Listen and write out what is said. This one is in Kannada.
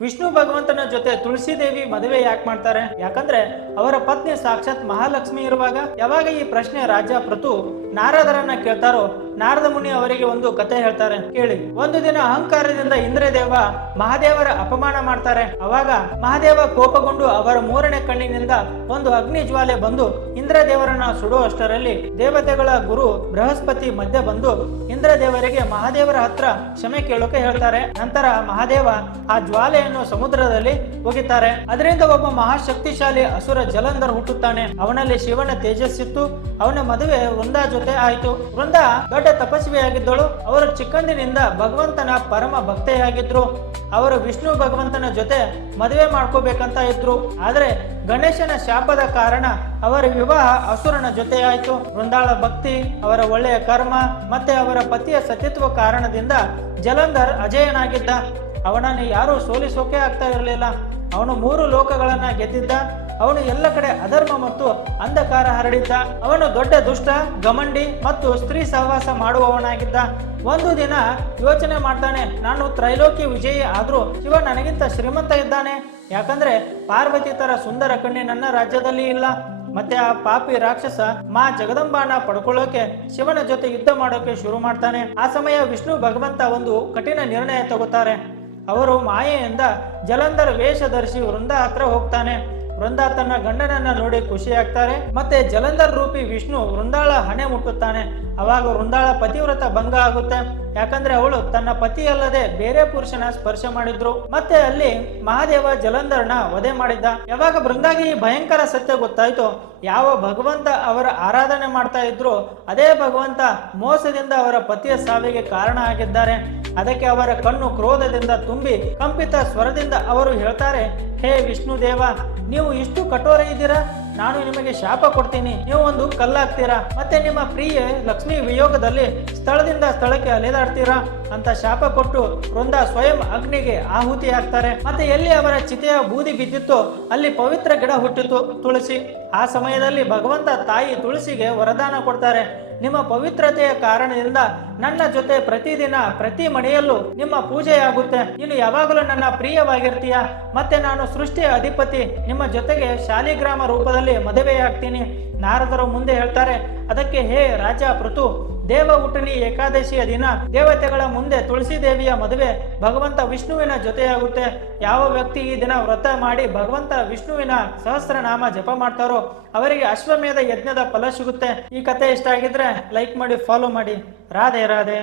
ವಿಷ್ಣು ಭಗವಂತನ ಜೊತೆ ತುಳಸಿ ದೇವಿ ಮದುವೆ ಯಾಕೆ ಮಾಡ್ತಾರೆ? ಯಾಕಂದ್ರೆ ಅವರ ಪತ್ನಿ ಸಾಕ್ಷಾತ್ ಮಹಾಲಕ್ಷ್ಮಿ ಇರುವಾಗ. ಯಾವಾಗ ಈ ಪ್ರಶ್ನೆ ರಾಜ ಪೃಥು ನಾರದರನ್ನ ಕೇಳ್ತಾರೋ, ನಾರದ ಮುನಿ ಅವರಿಗೆ ಒಂದು ಕತೆ ಹೇಳ್ತಾರೆ, ಕೇಳಿ. ಒಂದು ದಿನ ಅಹಂಕಾರದಿಂದ ಇಂದ್ರದೇವ ಮಹಾದೇವರ ಅಪಮಾನ ಮಾಡ್ತಾರೆ. ಅವಾಗ ಮಹಾದೇವ ಕೋಪಗೊಂಡು ಅವರ ಮೂರನೇ ಕಣ್ಣಿನಿಂದ ಒಂದು ಅಗ್ನಿ ಜ್ವಾಲೆ ಬಂದು ಇಂದ್ರದೇವರನ್ನ ಸುಡುವಷ್ಟರಲ್ಲಿ ದೇವತೆಗಳ ಗುರು ಬೃಹಸ್ಪತಿ ಮಧ್ಯ ಬಂದು ಇಂದ್ರದೇವರಿಗೆ ಮಹಾದೇವರ ಹತ್ರ ಕ್ಷಮೆ ಕೇಳೋಕೆ ಹೇಳ್ತಾರೆ. ನಂತರ ಮಹಾದೇವ ಆ ಜ್ವಾಲೆಯನ್ನು ಸಮುದ್ರದಲ್ಲಿ ಒಗಿತಾರೆ. ಅದರಿಂದ ಒಬ್ಬ ಮಹಾಶಕ್ತಿಶಾಲಿ ಅಸುರ ಜಲಂಧರ್ ಹುಟ್ಟುತ್ತಾನೆ. ಅವನಲ್ಲಿ ಶಿವನ ತೇಜಸ್ಸಿತ್ತು. ಅವನ ಮದುವೆ ವೃಂದಾ ಜೊತೆ ಆಯಿತು. ವೃಂದಾ ದೊಡ್ಡ ತಪಸ್ವಿಯಾಗಿದ್ದಳು. ಅವರು ಚಿಕ್ಕಂದಿನಿಂದ ಭಗವಂತನ ಪರಮ ಭಕ್ತೆಯಾಗಿದ್ರು. ಅವರು ವಿಷ್ಣು ಭಗವಂತನ ಜೊತೆ ಮದುವೆ ಮಾಡ್ಕೋಬೇಕಂತ ಇದ್ರು. ಆದ್ರೆ ಗಣೇಶನ ಶಾಪದ ಕಾರಣ ಅವರ ವಿವಾಹ ಅಸುರನ ಜೊತೆ ಆಯಿತು. ವೃಂದಾಳ ಭಕ್ತಿ, ಅವರ ಒಳ್ಳೆಯ ಕರ್ಮ ಮತ್ತೆ ಅವರ ಪತಿಯ ಸತಿತ್ವ ಕಾರಣದಿಂದ ಜಲಂಧರ್ ಅಜೇಯನಾಗಿದ್ದ. ಅವನನ್ನು ಯಾರೂ ಸೋಲಿಸೋಕೆ ಆಗ್ತಾ ಇರಲಿಲ್ಲ. ಅವನು 3 ಲೋಕಗಳನ್ನ ಗೆದ್ದಿದ್ದ. ಅವನು ಎಲ್ಲ ಕಡೆ ಅಧರ್ಮ ಮತ್ತು ಅಂಧಕಾರ ಹರಡಿದ್ದ. ಅವನು ದೊಡ್ಡ ದುಷ್ಟ, ಗಮಂಡಿ ಮತ್ತು ಸ್ತ್ರೀ ಸಹವಾಸ ಮಾಡುವವನಾಗಿದ್ದ. ಒಂದು ದಿನ ಯೋಚನೆ ಮಾಡ್ತಾನೆ, ನಾನು ತ್ರೈಲೋಕಿ ವಿಜಯಿ ಆದ್ರೂ ಶಿವ ನನಗಿಂತ ಶ್ರೀಮಂತ ಇದ್ದಾನೆ. ಯಾಕಂದ್ರೆ ಪಾರ್ವತಿ ತರ ಸುಂದರ ಕಣ್ಣಿ ನನ್ನ ರಾಜ್ಯದಲ್ಲಿ ಇಲ್ಲ. ಮತ್ತೆ ಆ ಪಾಪಿ ರಾಕ್ಷಸ ಮಾ ಜಗದಂಬಾನ ಪಡ್ಕೊಳ್ಳೋಕೆ ಶಿವನ ಜೊತೆ ಯುದ್ಧ ಮಾಡೋಕೆ ಶುರು ಮಾಡ್ತಾನೆ. ಆ ಸಮಯ ವಿಷ್ಣು ಭಗವಂತ ಒಂದು ಕಠಿಣ ನಿರ್ಣಯ ತಗೋತಾರೆ. ಅವರು ಮಾಯೆಯಿಂದ ಜಲಂಧರ್ ವೇಷ ಧರಿಸಿ ವೃಂದಾ ಹತ್ರ ಹೋಗ್ತಾನೆ. ವೃಂದಾ ತನ್ನ ಗಂಡನನ್ನ ನೋಡಿ ಖುಷಿ ಆಗ್ತಾರೆ. ಮತ್ತೆ ಜಲಂಧರ್ ರೂಪಿ ವಿಷ್ಣು ವೃಂದಾಳ ಹಣೆ ಮುಟ್ಟುತ್ತಾನೆ. ಅವಾಗ ವೃಂದಾಳ ಪತಿವ್ರತ ಭಂಗ ಆಗುತ್ತೆ. ಯಾಕಂದ್ರೆ ಅವಳು ತನ್ನ ಪತಿ ಅಲ್ಲದೆ ಬೇರೆ ಪುರುಷನ ಸ್ಪರ್ಶ ಮಾಡಿದ್ರು. ಮತ್ತೆ ಅಲ್ಲಿ ಮಹಾದೇವ ಜಲಂಧರ್ನ ವಧೆ ಮಾಡಿದ್ದ. ಯಾವಾಗ ವೃಂದಾಗೆ ಈ ಭಯಂಕರ ಸತ್ಯ ಗೊತ್ತಾಯ್ತು, ಯಾವ ಭಗವಂತ ಅವರ ಆರಾಧನೆ ಮಾಡ್ತಾ ಇದ್ರು ಅದೇ ಭಗವಂತ ಮೋಸದಿಂದ ಅವರ ಪತಿಯ ಸಾವಿಗೆ ಕಾರಣ ಆಗಿದ್ದಾರೆ. ಅದಕ್ಕೆ ಅವರ ಕಣ್ಣು ಕ್ರೋಧದಿಂದ ತುಂಬಿ ಕಂಪಿತ ಸ್ವರದಿಂದ ಅವರು ಹೇಳ್ತಾರೆ, ಹೇ ವಿಷ್ಣು ದೇವ, ನೀವು ಇಷ್ಟು ಕಠೋರ ಇದ್ದೀರಾ, ನಾನು ನಿಮಗೆ ಶಾಪ ಕೊಡ್ತೀನಿ. ನೀವು ಒಂದು ಕಲ್ಲಾಗ್ತೀರಾ, ಮತ್ತೆ ನಿಮ್ಮ ಪ್ರಿಯೆ ಲಕ್ಷ್ಮಿ ವಿಯೋಗದಲ್ಲಿ ಸ್ಥಳದಿಂದ ಸ್ಥಳಕ್ಕೆ ಅಲೆದಾಡ್ತೀರಾ ಅಂತ ಶಾಪ ಕೊಟ್ಟು ವೃಂದಾ ಸ್ವಯಂ ಅಗ್ನಿಗೆ ಆಹುತಿ ಆಗ್ತಾರೆ. ಮತ್ತೆ ಎಲ್ಲಿ ಅವರ ಚಿತೆಯ ಬೂದಿ ಬಿದ್ದಿತ್ತು ಅಲ್ಲಿ ಪವಿತ್ರ ಗಿಡ ಹುಟ್ಟಿತು, ತುಳಸಿ. ಆ ಸಮಯದಲ್ಲಿ ಭಗವಂತ ತಾಯಿ ತುಳಸಿಗೆ ವರದಾನ ಕೊಡ್ತಾರೆ, ನಿಮ್ಮ ಪವಿತ್ರತೆಯ ಕಾರಣದಿಂದ ನನ್ನ ಜೊತೆ ಪ್ರತಿದಿನ ಪ್ರತಿ ಮನೆಯಲ್ಲೂ ನಿಮ್ಮ ಪೂಜೆಯಾಗುತ್ತೆ. ನೀನು ಯಾವಾಗಲೂ ನನ್ನ ಪ್ರಿಯವಾಗಿರ್ತೀಯ. ಮತ್ತೆ ನಾನು ಸೃಷ್ಟಿಯ ಅಧಿಪತಿ, ನಿಮ್ಮ ಜೊತೆಗೆ ಶಾಲಿಗ್ರಾಮ ರೂಪದಲ್ಲಿ ಮದುವೆಯಾಗ್ತೀನಿ. ನಾರದರು ಮುಂದೆ ಹೇಳ್ತಾರೆ, ಅದಕ್ಕೆ ಹೇ ರಾಜ ಪೃಥು, ದೇವ ಹುಟ್ಟನಿ ಏಕಾದಶಿಯ ದಿನ ದೇವತೆಗಳ ಮುಂದೆ ತುಳಸಿ ದೇವಿಯ ಮದುವೆ ಭಗವಂತ ವಿಷ್ಣುವಿನ ಜೊತೆಯಾಗುತ್ತೆ. ಯಾವ ವ್ಯಕ್ತಿ ಈ ದಿನ ವ್ರತ ಮಾಡಿ ಭಗವಂತ ವಿಷ್ಣುವಿನ ಸಹಸ್ರನಾಮ ಜಪ ಮಾಡ್ತಾರೋ ಅವರಿಗೆ ಅಶ್ವಮೇಧ ಯಜ್ಞದ ಫಲ ಸಿಗುತ್ತೆ. ಈ ಕತೆ ಇಷ್ಟ ಆಗಿದ್ರೆ ಲೈಕ್ ಮಾಡಿ, ಫಾಲೋ ಮಾಡಿ. ರಾಧೆ ರಾಧೆ.